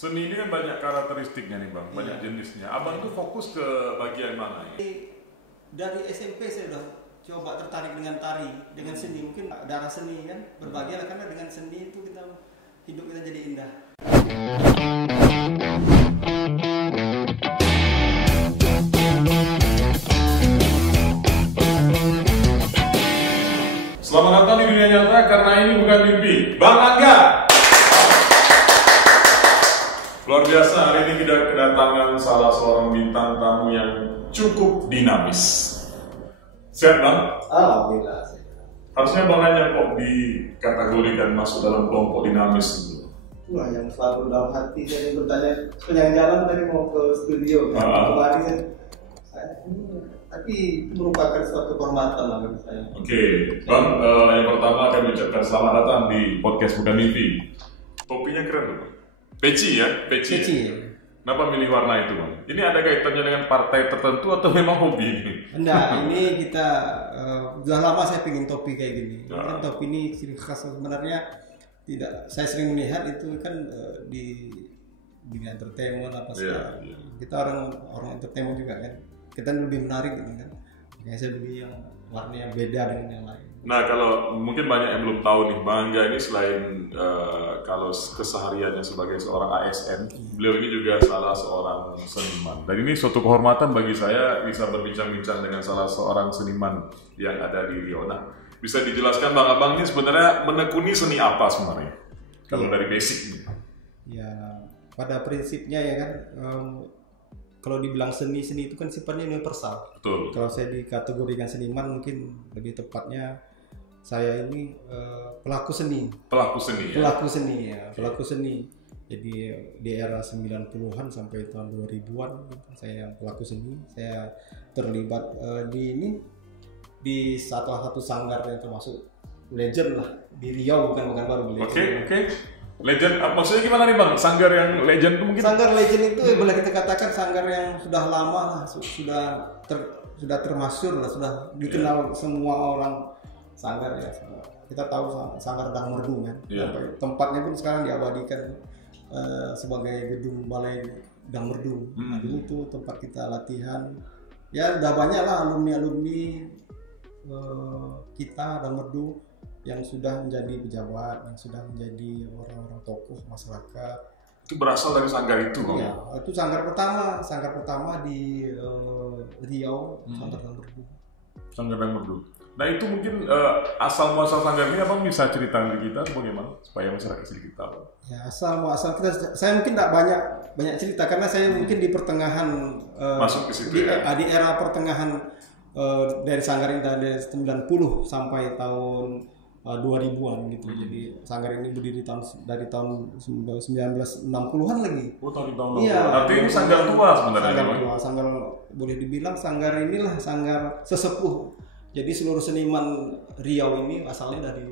Seni ini kan banyak karakteristiknya nih Bang, banyak jenisnya. Abang tuh fokus ke bagian mana ya? Dari SMP saya udah coba tertarik dengan tari, dengan seni. Mungkin darah seni kan, berbahagialah karena dengan seni itu hidup kita jadi indah. Selamat datang di dunia nyata karena ini bukan mimpi. Bang Angga! Luar biasa, hari ini kita kedatangan salah seorang bintang tamu yang cukup dinamis. Siap Bang? Alhamdulillah. Harusnya Bang Angga kok dikategorikan masuk dalam kelompok dinamis gitu. Itulah yang selalu dalam hati saya bertanya sepanjang jalan tadi mau ke studio kemarin kan. Tapi itu merupakan suatu kehormatan lah bagi saya. Oke, Bang, yang pertama kami ucapkan selamat datang di podcast Bukan Mimpi. Topinya keren tuh Bang. Peci ya? Peci. Ya? Kenapa milih warna itu Bang? Ini ada kaitannya dengan partai tertentu atau memang hobi? Enggak, ini kita sudah lama saya pengen topi kayak gini. Kan topi ini ciri khas sebenarnya tidak. Saya sering melihat itu kan di entertainment apa segala. Kita orang entertainment juga kan. Kita lebih menarik gitu kan. Makanya saya beli yang warna yang beda dengan yang lain. Nah, kalau mungkin banyak yang belum tahu nih, Bang Angga ini selain kalau kesehariannya sebagai seorang ASN, beliau ini juga salah seorang seniman. Dan ini suatu kehormatan bagi saya bisa berbincang-bincang dengan salah seorang seniman yang ada di Riau. Nah, bisa dijelaskan Bang Abang ini sebenarnya menekuni seni apa sebenarnya? Kalau dari basicnya? Ya, pada prinsipnya ya kan, kalau dibilang seni itu kan sifatnya universal. Betul. Kalau saya dikategorikan seniman mungkin lebih tepatnya saya ini pelaku seni. Pelaku seni ya? Pelaku seni ya, pelaku seni. Jadi di era 90-an sampai tahun 2000-an saya pelaku seni. Saya terlibat di salah satu sanggar yang termasuk legend lah di Riau, bukan baru beli. Oke. Legend, maksudnya gimana nih Bang? Sanggar yang legend itu mungkin? Sanggar legend itu boleh kita katakan sanggar yang sudah lama lah, sudah termasyhur lah, sudah dikenal semua orang sanggar ya. Kita tahu sanggar Dang Merdu kan. Tempatnya pun sekarang diabadikan sebagai gedung balai Dang Merdu. Nah, dulu itu tempat kita latihan. Ya udah banyak lah alumni kita Dang Merdu yang sudah menjadi pejabat, yang sudah menjadi orang-orang tokoh masyarakat. Itu berasal dari sanggar itu Bang? Ya, itu sanggar pertama di Riau, sanggar Dang Merdu. Sanggar Dang Merdu. Nah itu mungkin asal muasal sanggar ini Abang bisa cerita ke kita bagaimana supaya masyarakat sedikit tahu. Ya, asal muasal kita, saya mungkin tidak banyak cerita karena saya mungkin di pertengahan masuk ke situ di era pertengahan dari sanggar ini dari 90 sampai tahun 2000-an gitu. Jadi sanggar ini berdiri dari tahun 1960-an lagi. Oh, tahun 60-an. Iya. Artinya ini sanggar tua sebenarnya. Sanggar boleh dibilang sanggar inilah sanggar sesepuh. Jadi seluruh seniman Riau ini asalnya dari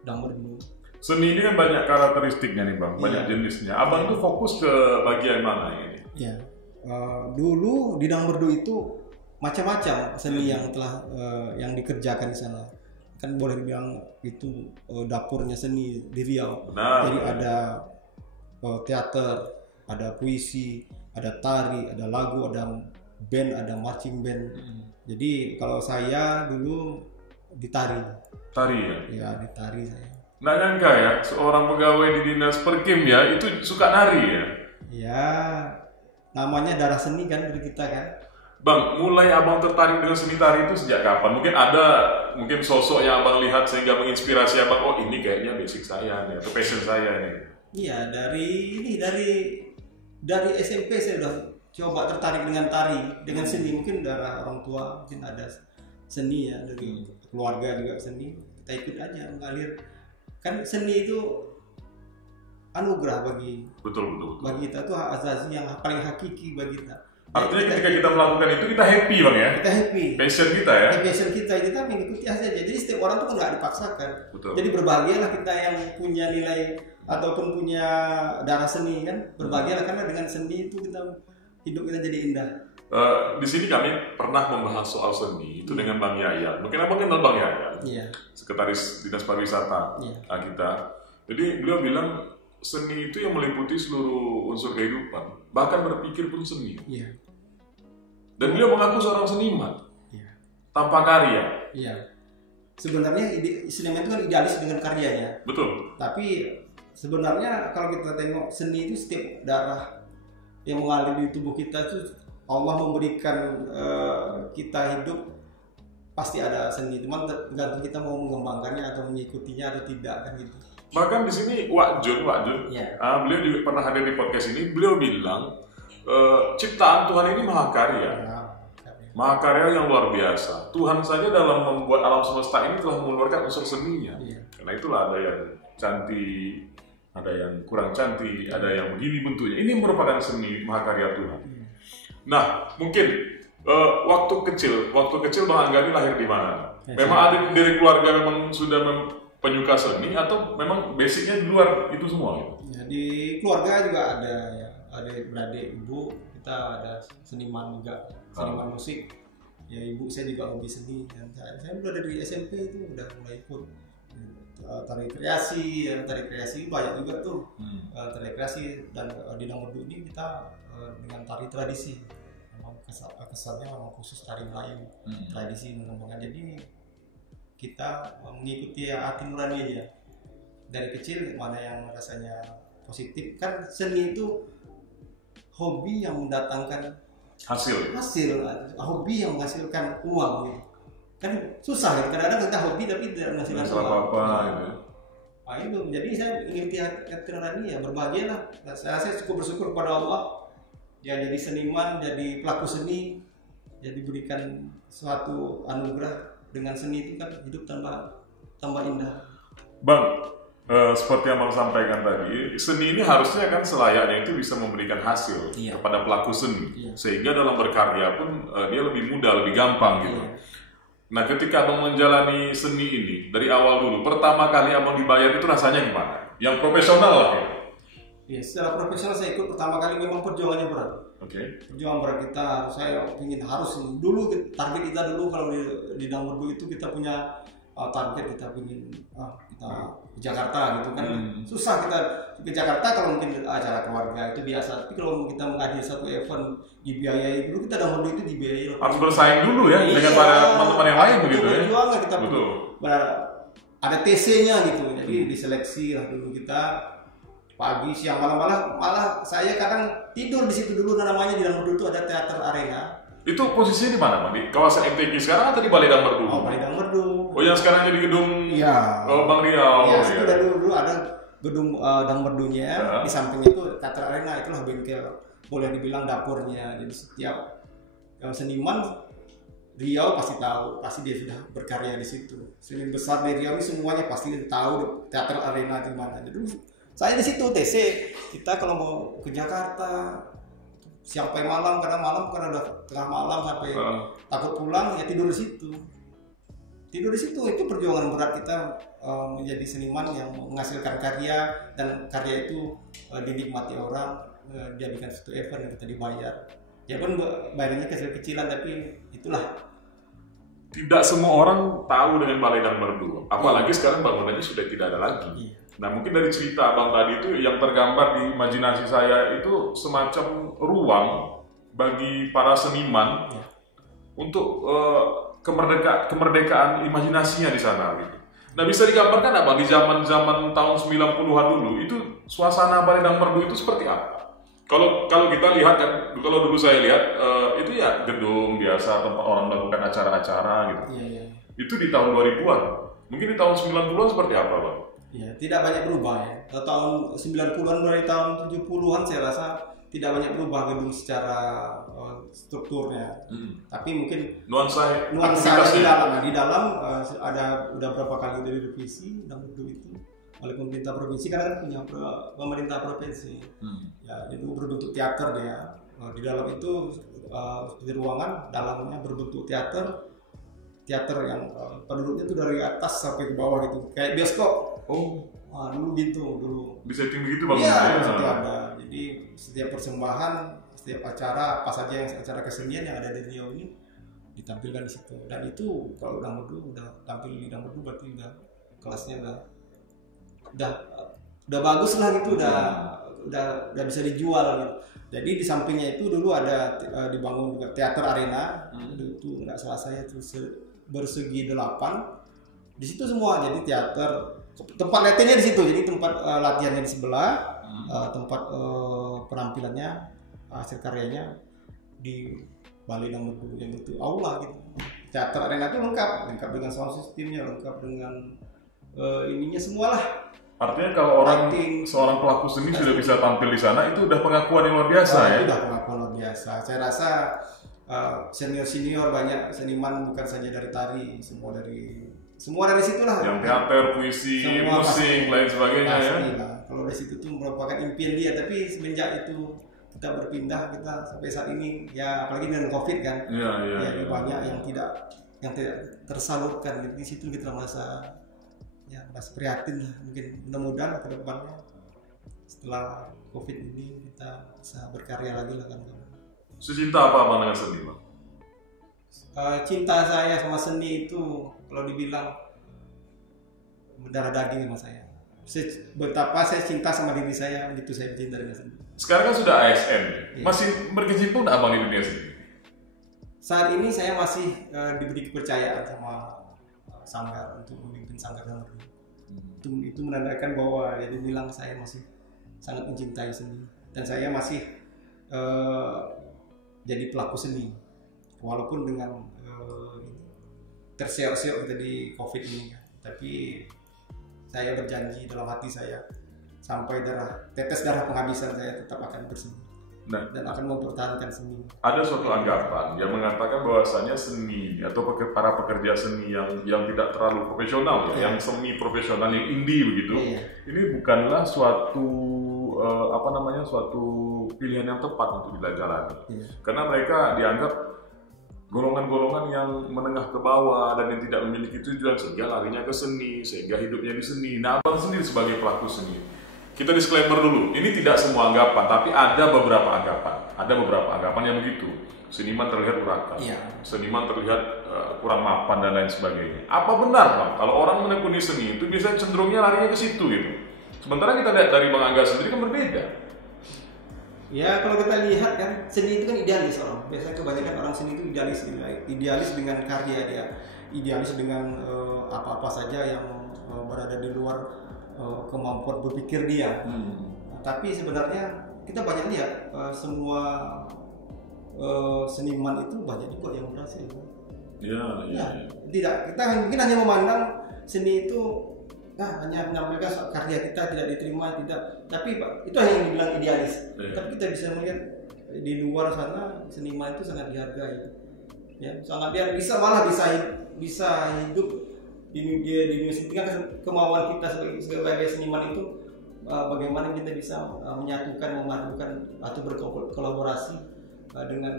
Dang Merdu. Seni ini kan banyak karakteristiknya nih Bang, banyak jenisnya. Abang tuh fokus ke bagian mana ini? Iya. Dulu di Dang Merdu itu macam-macam seni yang telah yang dikerjakan di sana. Kan boleh dibilang itu dapurnya seni di Riau. Jadi ada teater, ada puisi, ada tari, ada lagu, ada band, ada marching band. Jadi kalau saya dulu di tari. Tari ya? Ya, di tari saya. Nggak nyangka ya, seorang pegawai di dinas Perkim ya, itu suka nari ya? Ya, namanya darah seni kan dari kita kan. Bang, mulai Abang tertarik dengan seni tari itu sejak kapan? Mungkin sosok yang Abang lihat sehingga menginspirasi Abang, oh ini kayaknya basic saya nih, atau passion saya nih. Iya, dari SMP saya udah coba tertarik dengan tari, dengan seni. Mungkin dari orang tua mungkin ada seni ya, dari keluarga juga seni. Kita ikut aja mengalir. Kan seni itu anugerah bagi betul. Bagi kita tuh azazi yang paling hakiki bagi kita. Artinya ketika kita melakukan itu kita happy Bang ya. Kita happy. Passion kita ya. Passion kita mengikuti saja. Jadi setiap orang tuh nggak dipaksakan. Betul. Jadi berbahagialah kita yang punya nilai ataupun punya darah seni kan. Berbahagialah karena dengan seni itu hidup kita jadi indah. Di sini kami pernah membahas soal seni itu dengan Bang Yaya. Mungkin Abang kenal Bang Yaya, Sekretaris Dinas Pariwisata kita. Jadi beliau bilang seni itu yang meliputi seluruh unsur kehidupan, bahkan berpikir pun seni. Dan beliau mengaku seorang seniman tanpa karya. Sebenarnya seniman itu kan idealis dengan karyanya. Betul. Tapi sebenarnya kalau kita tengok seni itu setiap darah yang mengalir di tubuh kita itu Allah memberikan kita hidup pasti ada seni, cuma tergantung kita mau mengembangkannya atau mengikutinya atau tidak kan gitu. Bahkan di sini Wak Jun, beliau juga pernah hadir di podcast ini. Beliau bilang ciptaan Tuhan ini mahakarya, mahakarya yang luar biasa. Tuhan saja dalam membuat alam semesta ini telah mengeluarkan unsur seninya. Karena itulah ada yang cantik, ada yang kurang cantik, ada yang begini bentuknya. Ini merupakan seni mahakarya Tuhan. Nah, mungkin waktu kecil Bang Angga ini lahir di mana? Memang ada dari keluarga memang sudah penyuka seni atau memang basicnya di luar itu semua? Ya, di keluarga juga ada ya, adik-beradik ibu kita ada seniman juga, seniman musik. Ya ibu saya juga hobi seni dan saya udah dari SMP itu udah mulai ikut tari kreasi banyak juga tuh tari kreasi dan di Dangmerdu ini kita dengan tari tradisi. Kesannya memang khusus tari Melayu, tradisi mengembangkan. Jadi kita mengikuti hati nurani aja dari kecil, mana yang rasanya positif. Kan seni itu hobi yang mendatangkan hasil, hobi yang menghasilkan uang gitu. Kan susah ya, kadang-kadang kita hobi tapi tidak menghasilkan uang apa gitu. Nah itu, jadi saya mengikuti hati nurani ya, berbahagialah. Saya cukup bersyukur kepada Allah ya, jadi seniman, jadi pelaku seni, jadi berikan suatu anugerah. Dengan seni itu kan hidup tambah indah. Bang, seperti yang Bang sampaikan tadi, seni ini harusnya kan selayaknya itu bisa memberikan hasil kepada pelaku seni, sehingga dalam berkarya pun dia lebih mudah, lebih gampang gitu. Nah, ketika Abang menjalani seni ini dari awal dulu, pertama kali Abang dibayar itu rasanya gimana? Yang profesional lah ya? Ya, secara profesional saya ikut pertama kali memang perjuangannya berat. Perjuangan berat kita, saya ingin harus dulu target kita dulu kalau di Dangmerdu itu kita punya target, kita ingin kita ke Jakarta gitu kan. Susah kita ke Jakarta kalau mungkin acara keluarga itu biasa, tapi kalau kita menghadiri satu event dibiayai dulu, kita Dangmerdu itu dibiayai. Harus bersaing dulu ya dengan para teman-teman yang lain begitu ya. Perjuangan kita ada TC-nya gitu, jadi diseleksi lah dulu kita. Pagi, siang, malah saya kadang tidur di situ dulu. Namanya di Dangmerdu itu ada teater arena. Itu posisinya di mana, Bang? Di kawasan MTQ sekarang atau di Balai Dangmerdu? Oh, Balai Dangmerdu. Oh, yang sekarang jadi gedung Bang Riau. Iya, sudah dulu ada gedung Dangmerdunya. Di samping itu teater arena, itulah bengkel, boleh dibilang dapurnya. Jadi setiap seniman Riau pasti tahu, pasti dia sudah berkarya di situ. Seniman besar di Riau ini semuanya pasti tahu teater arena di mana. Jadi saya di situ TC, kita kalau mau ke Jakarta sampai malam, kadang malam karena udah tengah malam sampai takut pulang ya tidur di situ. Itu perjuangan berat kita menjadi seniman yang menghasilkan karya, dan karya itu dinikmati orang, dijadikan satu event yang kita dibayar. Ya pun bayarnya kecil-kecilan, tapi itulah. Tidak semua orang tahu dengan Balai Dangmerdu, apalagi sekarang bangunannya sudah tidak ada lagi. Nah, mungkin dari cerita Abang tadi itu yang tergambar di imajinasi saya itu semacam ruang bagi para seniman untuk kemerdekaan imajinasinya di sana gitu. Nah, bisa digambarkan apa di zaman-zaman tahun 90-an dulu itu suasana Balai Dangmerdu itu seperti apa? Kalau kita lihat kan, kalau dulu saya lihat itu ya gedung biasa tempat orang melakukan acara-acara gitu. Itu di tahun 2000-an. Mungkin di tahun 90-an seperti apa, Bang? Ya, tidak banyak berubah ya. Tahun 90-an dari tahun 70-an saya rasa tidak banyak berubah gedung secara strukturnya. Tapi mungkin nuansa di dalam ada udah berapa kali dari revisi Dangmerdu itu. oleh pemerintah provinsi, karena kan punya pemerintah provinsi. Ya, itu berbentuk teater dia. Di dalam itu di ruangan dalamnya berbentuk teater yang penduduknya itu dari atas sampai ke bawah gitu, kayak bioskop. Dulu gitu dulu. Di setting begitu Bang? Iya, ada. Jadi setiap persembahan, setiap acara, apa saja yang acara kesenian yang ada di Riau ini ditampilkan di situ. Dan itu kalau dangmerdu udah tampil di dangmerdu berarti udah kelasnya udah bagus lah gitu, udah bisa dijual gitu. Jadi di sampingnya itu dulu ada dibangun juga teater arena. Itu nggak salah saya itu bersegi 8. Di situ semua, jadi teater, tempat latihannya di situ, jadi tempat latihannya di sebelah, tempat penampilannya, hasil karyanya di Balai Dangmerdu yang itu aula gitu. Teater arena itu lengkap dengan sound systemnya, lengkap dengan ininya semualah. Artinya kalau seorang pelaku seni sudah bisa tampil di sana, itu udah pengakuan yang luar biasa ya? Itu udah pengakuan luar biasa. Saya rasa senior banyak seniman, bukan saja dari tari, semua dari situlah. Yang teater, puisi, musik, lain sebagainya ya. Kalau dari situ tuh merupakan impian dia, tapi semenjak itu kita berpindah, kita sampai saat ini ya, apalagi dengan COVID kan, ya banyak yang tidak tersalurkan. Di situ kita merasa prihatin lah. Mungkin mudah-mudahan ke depannya setelah COVID ini kita bisa berkarya lagi lah kan. Secinta apa Abang dengan seni Bang? Cinta saya sama seni itu kalau dibilang mendarah daging sama saya. Betapa saya cinta sama diri saya, begitu saya cinta dengan seni. Sekarang kan sudah ASN, masih berkecimpung nggak Abang di dunia seni? Saat ini saya masih diberi kepercayaan sama Sanggar untuk memimpin Sanggar Dangmerdu. Itu menandakan bahwa dia bilang saya masih sangat mencintai seni, dan saya masih jadi pelaku seni walaupun dengan terseok-seok kita di COVID ini, tapi saya berjanji dalam hati saya sampai tetes darah penghabisan saya tetap akan berseni. Dan akan mempertahankan seni. Ada suatu anggapan yang mengatakan bahwasanya seni atau para pekerja seni yang tidak terlalu profesional, yang semi profesional, yang indie begitu, ini bukanlah suatu suatu pilihan yang tepat untuk dijalani. Karena mereka dianggap golongan-golongan yang menengah ke bawah dan yang tidak memiliki tujuan, sehingga larinya ke seni, sehingga hidupnya di seni. Nah, Abang sendiri sebagai pelaku seni, kita disclaimer dulu, ini tidak semua anggapan, tapi ada beberapa anggapan yang begitu. Seniman terlihat urakan, seniman terlihat kurang mapan dan lain sebagainya. Apa benar Bang, kalau orang menekuni seni itu biasanya cenderungnya larinya ke situ gitu? Sementara kita lihat dari Bang Angga sendiri kan berbeda. Ya, kalau kita lihat kan, seni itu kan idealis orang. Biasanya kebanyakan orang seni itu idealis dengan karya dia, idealis dengan apa-apa saja yang berada di luar kemampuan berpikir dia. Tapi sebenarnya kita banyak lihat semua seniman itu banyak juga yang berhasil. Tidak, kita mungkin hanya memandang seni itu hanya menyampaikan karya kita tidak diterima, tapi itu hanya yang dibilang idealis. Tapi kita bisa melihat di luar sana seniman itu sangat dihargai, sangat dia bisa hidup di dunia seni. Kemauan kita sebagai seniman itu bagaimana kita bisa menyatukan, memadukan atau berkolaborasi dengan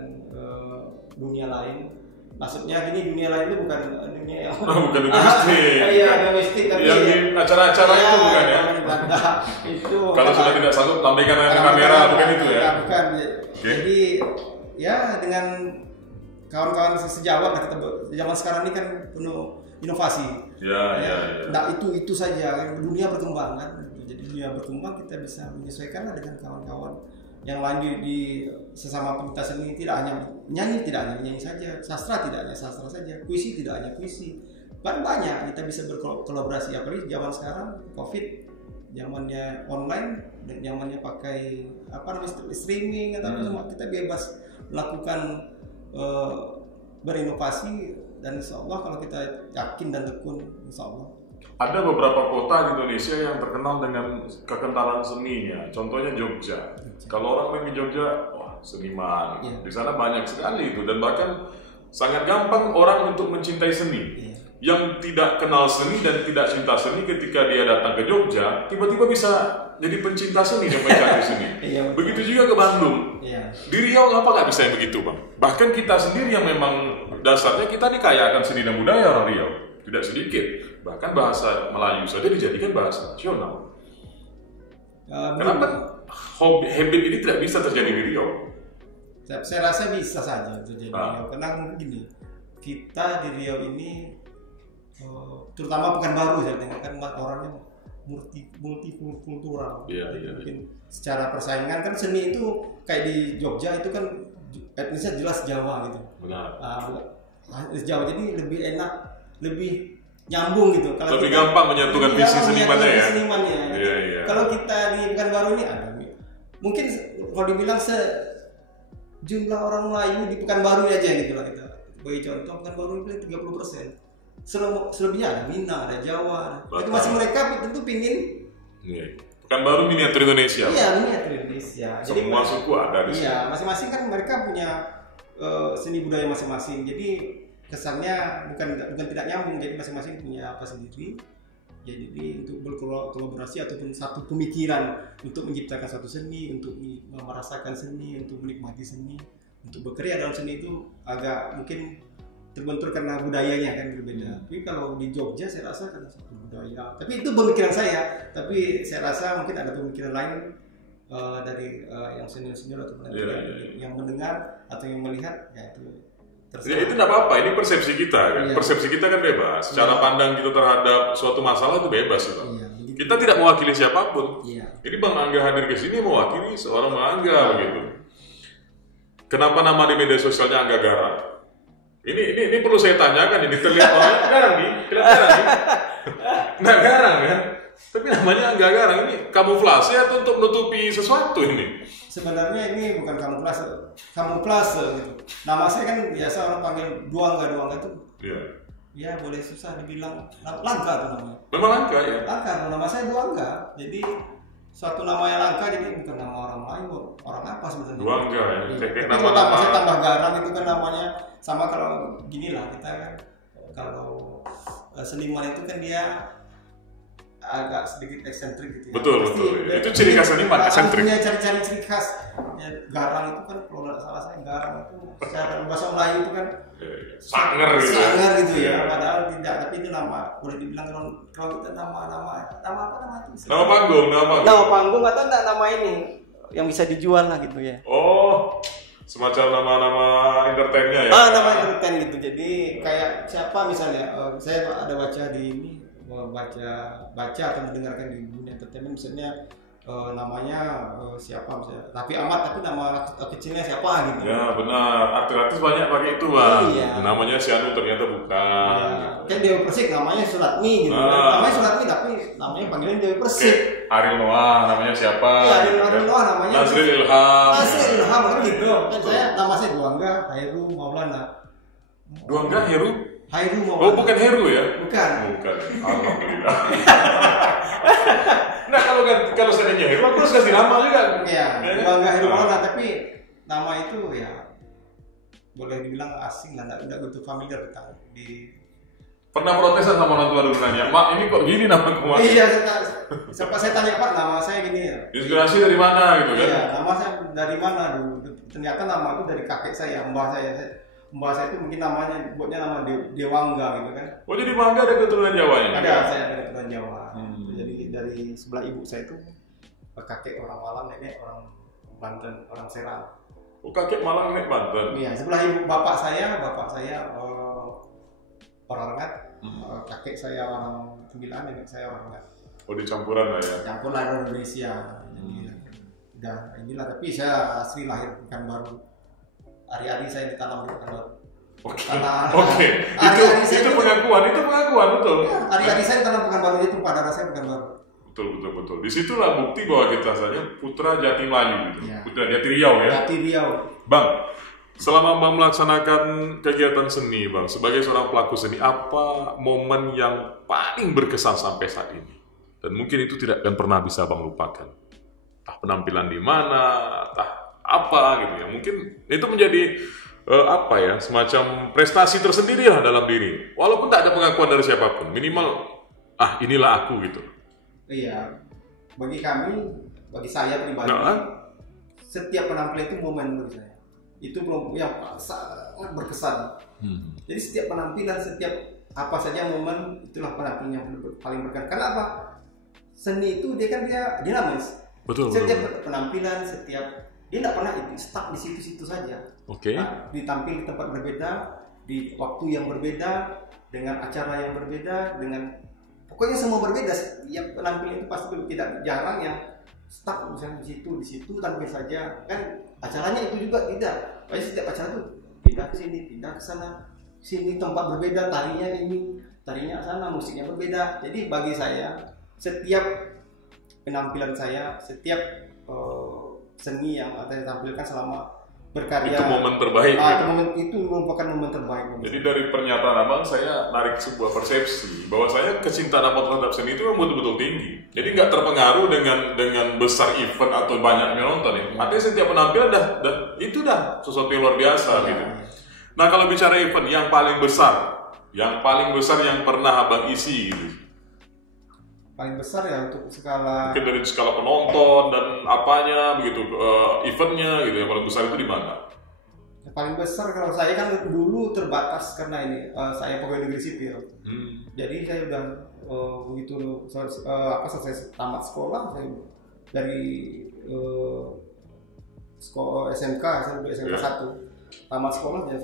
dunia lain. Maksudnya gini, dunia lain itu bukan dunia yang bukan domestik. Domestik, tapi yang di acara-acara itu bukan ya. Itu kalau sudah tidak sanggup tampilkan kamera, bukan itu ya. Bukan. Jadi dengan kawan-kawan sejawat kita zaman sekarang ini kan penuh inovasi. Nah, itu saja. Dunia berkembang kan. Jadi dunia berkembang, kita bisa menyesuaikan dengan kawan-kawan yang lain di sesama penyintas seni. Tidak hanya nyanyi saja, sastra tidak hanya sastra saja, puisi tidak hanya puisi. Banyak kita bisa berkolaborasi. Apalagi zaman sekarang COVID, zamannya online, zamannya pakai streaming atau semua, kita bebas melakukan berinovasi, dan insya Allah kalau kita yakin dan tekun, insya Allah. Ada beberapa kota di Indonesia yang terkenal dengan kekentalan seninya, contohnya Jogja. Kalau orang main di Jogja, seniman. Di sana banyak sekali itu, dan bahkan sangat gampang orang untuk mencintai seni. yang tidak kenal seni dan tidak cinta seni ketika dia datang ke Jogja tiba-tiba bisa jadi pencinta seni dan pencari seni. Begitu juga ke Bandung. Di Riau apa nggak bisa yang begitu, Bang? Bahkan kita sendiri yang memang dasarnya kita dikayakan seni dan budaya orang Riau tidak sedikit. Bahkan bahasa Melayu saja dijadikan bahasa nasional. Kenapa habit ini tidak bisa terjadi di Riau? Saya rasa bisa saja terjadi di Riau, karena begini, kita di Riau ini terutama Pekanbaru saya tengok kan orangnya multikultural. Mungkin secara persaingan kan seni itu kayak di Jogja itu kan etnisnya jelas Jawa gitu. Benar. Jawa jadi lebih enak, lebih nyambung gitu. Kalau lebih gampang menyatukan visi senimannya ya. Kalau kita di Pekanbaru ini ada mungkin kalau dibilang sejumlah orang Melayu di Pekanbaru aja gitu lah kita. Bagi contoh Pekanbaru itu 30%. Selebihnya ada Minang, ada Jawa. Itu masih mereka tentu pingin. Pekanbaru miniatur Indonesia. Iya, miniatur Indonesia. Semua suku ada di sini. Iya, masing-masing kan mereka punya seni budaya masing-masing. Jadi kesannya bukan tidak nyambung. Jadi masing-masing punya apa sendiri. Jadi untuk berkolaborasi ataupun satu pemikiran untuk menciptakan satu seni, untuk merasakan seni, untuk menikmati seni, untuk bekerja dalam seni itu agak mungkin terbentur karena budayanya kan berbeda. Tapi kalau di Jogja saya rasa karena satu budaya. Tapi itu pemikiran saya. Tapi saya rasa mungkin ada pemikiran lain dari yang senior-senior atau yang mendengar atau yang melihat, ya itu terserah. Ya, itu tidak apa-apa. Ini persepsi kita kan. Persepsi kita kan bebas. Cara pandang kita terhadap suatu masalah itu bebas. Kita tidak mewakili siapapun. Jadi Bang Angga hadir ke sini mewakili seorang Bang Angga begitu. Kenapa nama di media sosialnya Angga Garang? Ini perlu saya tanyakan, ini terlihat orangnya garang nih, nggak garang ya, tapi namanya Angga Garang, ini kamuflase atau untuk menutupi sesuatu ini? Sebenarnya ini bukan kamuflase gitu. Nama saya kan biasa orang panggil Duangga itu. Ya boleh susah dibilang langka tuh namanya. Memang langka ya? Langka, nama saya Duangga, jadi suatu nama yang langka jadi bukan nama orang Melayu, orang apa sebenarnya? Duangga ya. Tapi kalau saya tambah Garang itu kan namanya sama kalau gini lah kita kan kalau seniman itu kan dia agak sedikit eksentrik gitu ya. Betul. Itu ciri khas seniman eksentrik. Punya cari ciri khas. Ya, Garang itu kan kalau nggak salah saya Garang itu secara bahasa Melayu itu kan sangar gitu ya. Padahal tidak, tapi itu nama boleh dibilang kalau kita nama apa itu? Nama panggung. Nama panggung atau nama ini yang bisa dijual lah gitu ya. Oh, semacam nama-nama entertainnya ya? Nama entertain gitu. Jadi kayak siapa misalnya, saya ada baca di ini, baca atau mendengarkan di dunia entertainment misalnya namanya siapa misalnya Raffi Ahmad tapi nama kecilnya siapa gitu. Ya benar, artis banyak pakai itu Bang. Namanya si Anu ternyata bukan. Kan Dewi Persik namanya Suratmi gitu. Namanya Suratmi tapi namanya panggilan Dewi Persik. Ariel Noah namanya siapa? Ariel Noah namanya Nasril Ilham kan gitu. Kan nama saya Duangga Hairu Maulana. Duangga Hairu Maulana. Oh bukan Heru ya? Bukan. Alhamdulillah. Nah kalau seandainya Heru aku harus kasih nama juga. Iya. Duangga Hairu Maulana tapi nama itu ya boleh dibilang asing lah, tidak begitu familiar di. Pernah protesan sama orang tua dulu nanya, Mak ini kok gini nama kamu? Iya, saya tanya Pak, nama saya gini ya. Inspirasi dari mana gitu kan? Iya, nama saya dari mana dulu? Ternyata nama itu dari kakek saya, mbah saya itu mungkin namanya buatnya nama Dewangga gitu kan. Oh jadi Mangga ada keturunan Jawanya? Ada, saya ada keturunan Jawa. Jadi dari sebelah ibu saya itu kakek orang Malang, nenek orang Banten, orang Serang. Oh kakek Malang, nenek Banten? Iya, sebelah ibu bapak saya orang Rengat, kakek saya orang Sembilan, nenek saya orang Rengat. Oh dicampuran lah ya? Campur lah Indonesia. Jadi udah inilah, tapi saya asli lahir Pekanbaru. Hari-hari saya ditanam di Pekanbaru. Oke. Itu pengakuan betul. Ya, hari-hari saya ditanam Pekanbaru, itu pada saya Pekanbaru. Betul. Disitulah bukti bahwa kita saja putra Jati Melayu gitu. Putra Jati Riau ya. Jati Riau. Bang, selama Bang melaksanakan kegiatan seni, Bang, sebagai seorang pelaku seni, apa momen yang paling berkesan sampai saat ini? Dan mungkin itu tidak akan pernah bisa Bang lupakan. Entah penampilan di mana, entah apa gitu ya. Mungkin itu menjadi apa ya, semacam prestasi tersendiri lah dalam diri, walaupun tak ada pengakuan dari siapapun, minimal inilah aku gitu. Iya, bagi saya pribadi, setiap penampilan itu momen bagi saya. Itu yang sangat berkesan. Jadi setiap penampilan, setiap apa saja momen, itulah penampilan yang paling berkesan. Karena apa? Seni itu dia dinamis. Betul. Setiap penampilan, dia tidak pernah stuck di situ-situ saja. Oke. Nah, ditampil di tempat berbeda, di waktu yang berbeda, dengan acara yang berbeda, pokoknya semua berbeda. Yang penampilan itu pasti tidak jarang yang stuck misalnya di situ tampil saja. Kan acaranya itu juga tidak. Pokoknya setiap acara itu pindah ke sini, pindah ke sana, sini tempat berbeda, tarinya ini, tarinya sana, musiknya berbeda. Jadi bagi saya setiap penampilan saya, setiap seni yang saya tampilkan selama berkarya, itu momen terbaik. Itu merupakan momen terbaik. Jadi dari pernyataan abang saya narik sebuah persepsi bahwa saya kecintaan abang terhadap seni itu memang betul-betul tinggi. Jadi nggak terpengaruh dengan besar event atau banyaknya nonton ya. Artinya setiap penampilan itu sesuatu yang luar biasa gitu. Nah kalau bicara event yang paling besar yang pernah abang isi gitu. Paling besar ya untuk skala, mungkin dari skala penonton dan apanya begitu, eventnya gitu, yang paling besar itu di mana? Yang paling besar kalau saya kan dulu terbatas karena ini saya pegawai negeri sipil. Jadi saya udah begitu selesai tamat sekolah, saya dari sekolah SMK, saya udah SMK 1 tamat sekolah dan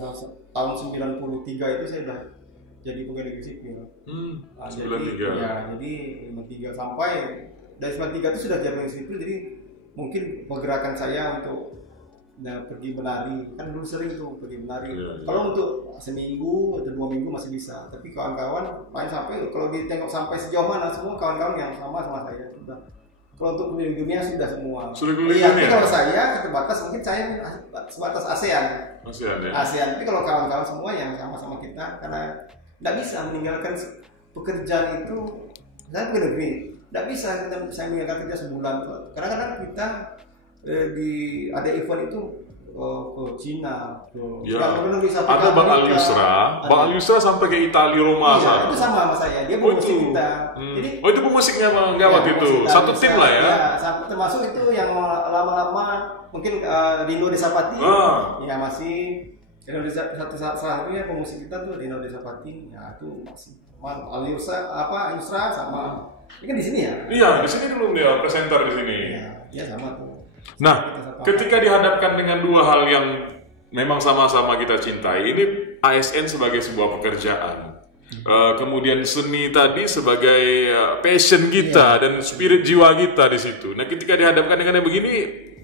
tahun 93 itu saya udah jadi pegawai negeri sipil. Jadi 93 sampai dari 93 itu sudah jadi pegawai sipil, jadi mungkin pergerakan saya untuk pergi menari, kan dulu sering tuh pergi menari. Kalau untuk seminggu atau 2 minggu masih bisa, tapi kawan-kawan main sampai, kalau ditengok sampai sejauh mana semua kawan-kawan yang sama saya sudah. Kalau untuk keliling dunia sudah semua. Tapi kalau saya terbatas, mungkin saya sebatas ASEAN ya? ASEAN. Tapi kalau kawan-kawan semua yang sama-sama kita, karena tidak bisa meninggalkan pekerjaan itu. Saya pegawai negeri, tidak bisa saya meninggalkan kerja sebulan. Kadang-kadang kita ada event itu ke Cina, ada Bang Al-Yusra sampai ke Italia, Roma. Iya, itu sama saya, dia pemusik kita. Jadi, itu pemusiknya Bang waktu itu, satu tim lah ya. Termasuk itu yang lama-lama mungkin Dino Desapati, ya masih. Satu-satunya pemusik kita tuh Dino Desapati, ya itu masih. Al-Yusra sama. Ini kan di sini ya? Iya, di sini dulu dia presenter di sini. Iya sama tuh. Nah, ketika dihadapkan dengan dua hal yang memang sama-sama kita cintai, ini ASN sebagai sebuah pekerjaan, kemudian seni tadi sebagai passion kita dan spirit jiwa kita di situ. Nah, ketika dihadapkan dengan yang begini,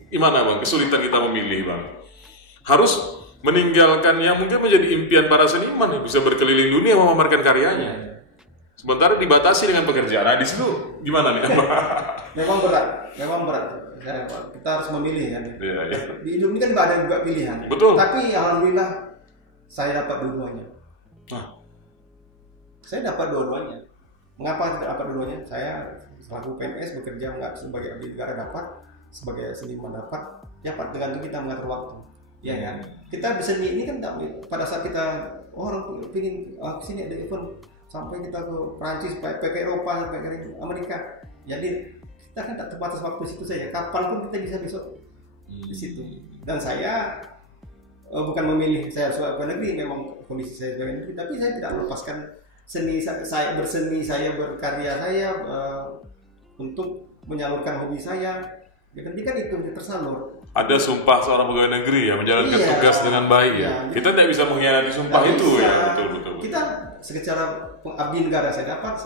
gimana Bang? Kesulitan kita memilih Bang. Harus meninggalkan yang mungkin menjadi impian para seniman, bisa berkeliling dunia memamerkan karyanya. Sementara dibatasi dengan pekerjaan. Nah, di situ gimana nih? Memang berat. Kita harus memilih kan. Di hidup ini kan nggak ada juga pilihan. Betul. Tapi alhamdulillah saya dapat dua-duanya. Saya dapat dua-duanya. Mengapa tidak dapat dua-duanya? Saya selaku PNS bekerja nggak sebagai abdi negara dapat, sebagai seniman dapat tergantung kita mengatur waktu. Ya kan? Kita bisa ini kan pada saat kita orang ingin sini ada event sampai kita ke Prancis, ke Eropa, sampai ke Amerika. Jadi kita kan tak terbatas waktu situ saja. Kapan pun kita bisa besok di situ. Dan saya bukan memilih saya harus ke negeri, memang kondisi saya sebagai negeri, tapi saya tidak melepaskan seni saya berseni, saya berkarya saya untuk menyalurkan hobi saya. Jadi kan itu tersalur. Ada sumpah seorang pegawai negeri ya, menjalankan tugas dengan baik ya. Kita tidak bisa mengkhianati sumpah itu ya, betul. Kita secara abdi negara saya dapat,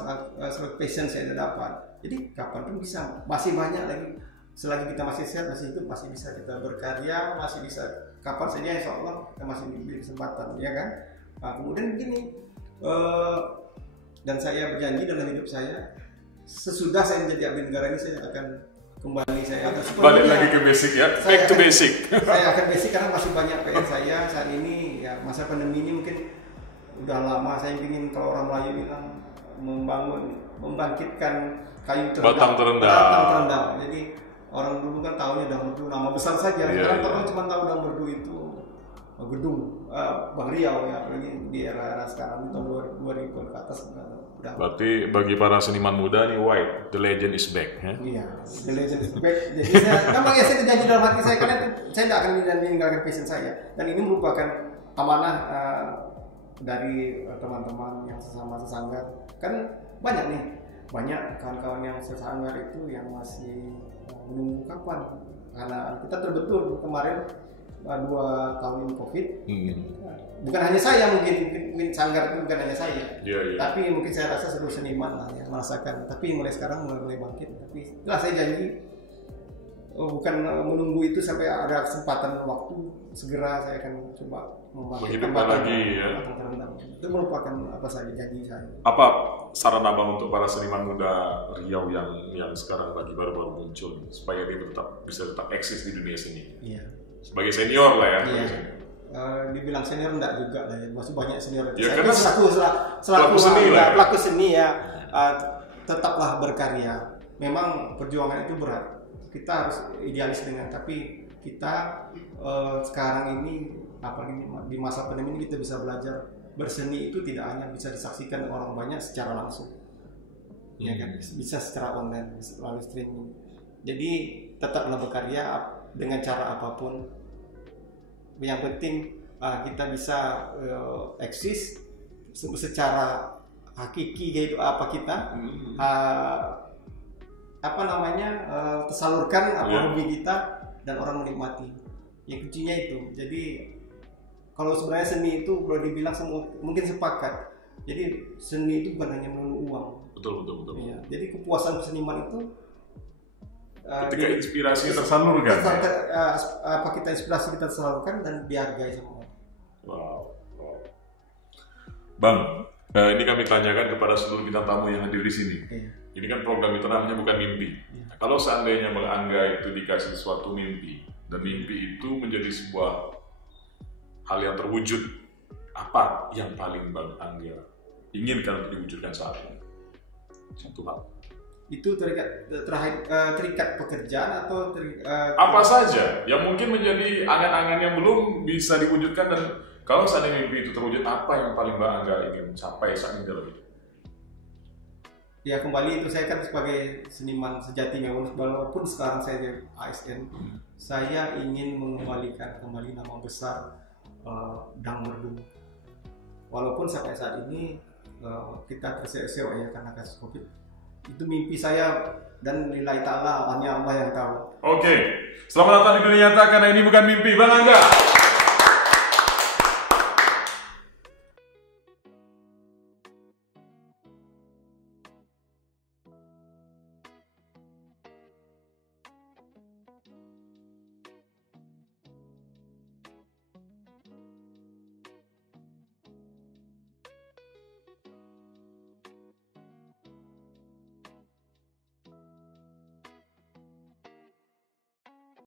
sebagai passion saya dapat. Jadi kapan pun bisa, masih banyak lagi. Selagi kita masih sehat, masih hidup, masih bisa kita berkarya, masih bisa kapan saja insya Allah kita masih diberi kesempatan, ya kan? Nah, kemudian begini, dan saya berjanji dalam hidup saya, sesudah saya menjadi abdi negara ini saya akan kembali, saya akan balik lagi ke basic ya, back to basic. Saya akan basic karena masih banyak PR saya saat ini ya, masa pandemi ini mungkin udah lama. Saya ingin kalau orang Melayu bilang membangkitkan kayu batang terendam. Jadi orang dulu kan tahunya dangmerdu nama besar saja. Sekarang orang cuma tahu dangmerdu itu gedung Bang Riau ya, apalagi di era sekarang di tahun 2000 ke atas udah. Berarti bagi para seniman muda nih, White, the legend is back. Iya, the legend is back. Jadi saya janji dalam hati saya, karena saya tidak akan meninggalkan passion saya. Dan ini merupakan amanah dari teman-teman yang sesama sesanggar. Kan banyak kawan-kawan yang sesanggar itu yang masih menunggu kapan, karena kita terbentur kemarin 2 tahun COVID. Bukan hanya saya, mungkin sanggar itu bukan hanya saya, tapi mungkin saya rasa seluruh seniman lah yang merasakan. Tapi mulai sekarang mulai bangkit. Tapi setelah saya janji bukan menunggu itu sampai ada kesempatan waktu, segera saya akan coba menghidupkan lagi ya. Itu merupakan janji saya. Apa saran abang untuk para seniman muda Riau yang sekarang lagi baru-baru muncul supaya dia bisa tetap eksis di dunia seni? Iya. Sebagai senior lah ya. Iya. Dibilang senior enggak juga lah ya, masih banyak senior. Ya, karena selaku pelaku seni ya, tetaplah berkarya. Memang perjuangan itu berat. Kita harus idealis tapi kita sekarang ini apalagi di masa pandemi ini kita bisa belajar berseni itu tidak hanya bisa disaksikan orang banyak secara langsung, ya kan, bisa secara online melalui streaming. Jadi tetaplah berkarya dengan cara apapun. Yang penting kita bisa eksis secara hakiki, yaitu apa kita tersalurkan hobi kita dan orang menikmati. Ya kuncinya itu. Jadi kalau sebenarnya seni itu boleh dibilang mungkin sepakat. Jadi seni itu bukan hanya melulu uang. Betul. Ya, jadi kepuasan seniman itu ketika inspirasi tersalurkan. Kita inspirasi kita tersalurkan dan dihargai sama orang. Wow. Bang, ini kami tanyakan kepada seluruh bintang tamu yang hadir di sini. Ini kan program itu namanya bukan mimpi. Kalau seandainya Bang Angga itu dikasih suatu mimpi, dan mimpi itu menjadi sebuah hal yang terwujud, apa yang paling Bang Angga inginkan untuk diwujudkan saat ini? Satu hal. Itu terikat pekerjaan atau apa saja yang mungkin menjadi angan-angan yang belum bisa diwujudkan, dan kalau seandainya mimpi itu terwujud, apa yang paling Bang Angga ingin capai saat ini dalam hidup? Ya kembali itu, saya kan sebagai seniman sejati, walaupun sekarang saya jadi ASN, saya ingin mengembalikan nama besar Dang Merdu. Walaupun sampai saat ini kita terseok-seok ya karena kasus COVID. Itu mimpi saya, dan lillahi ta'ala hanya Allah yang tahu. Oke, selamat datang di dunia nyata, karena ini bukan mimpi, Bang Angga.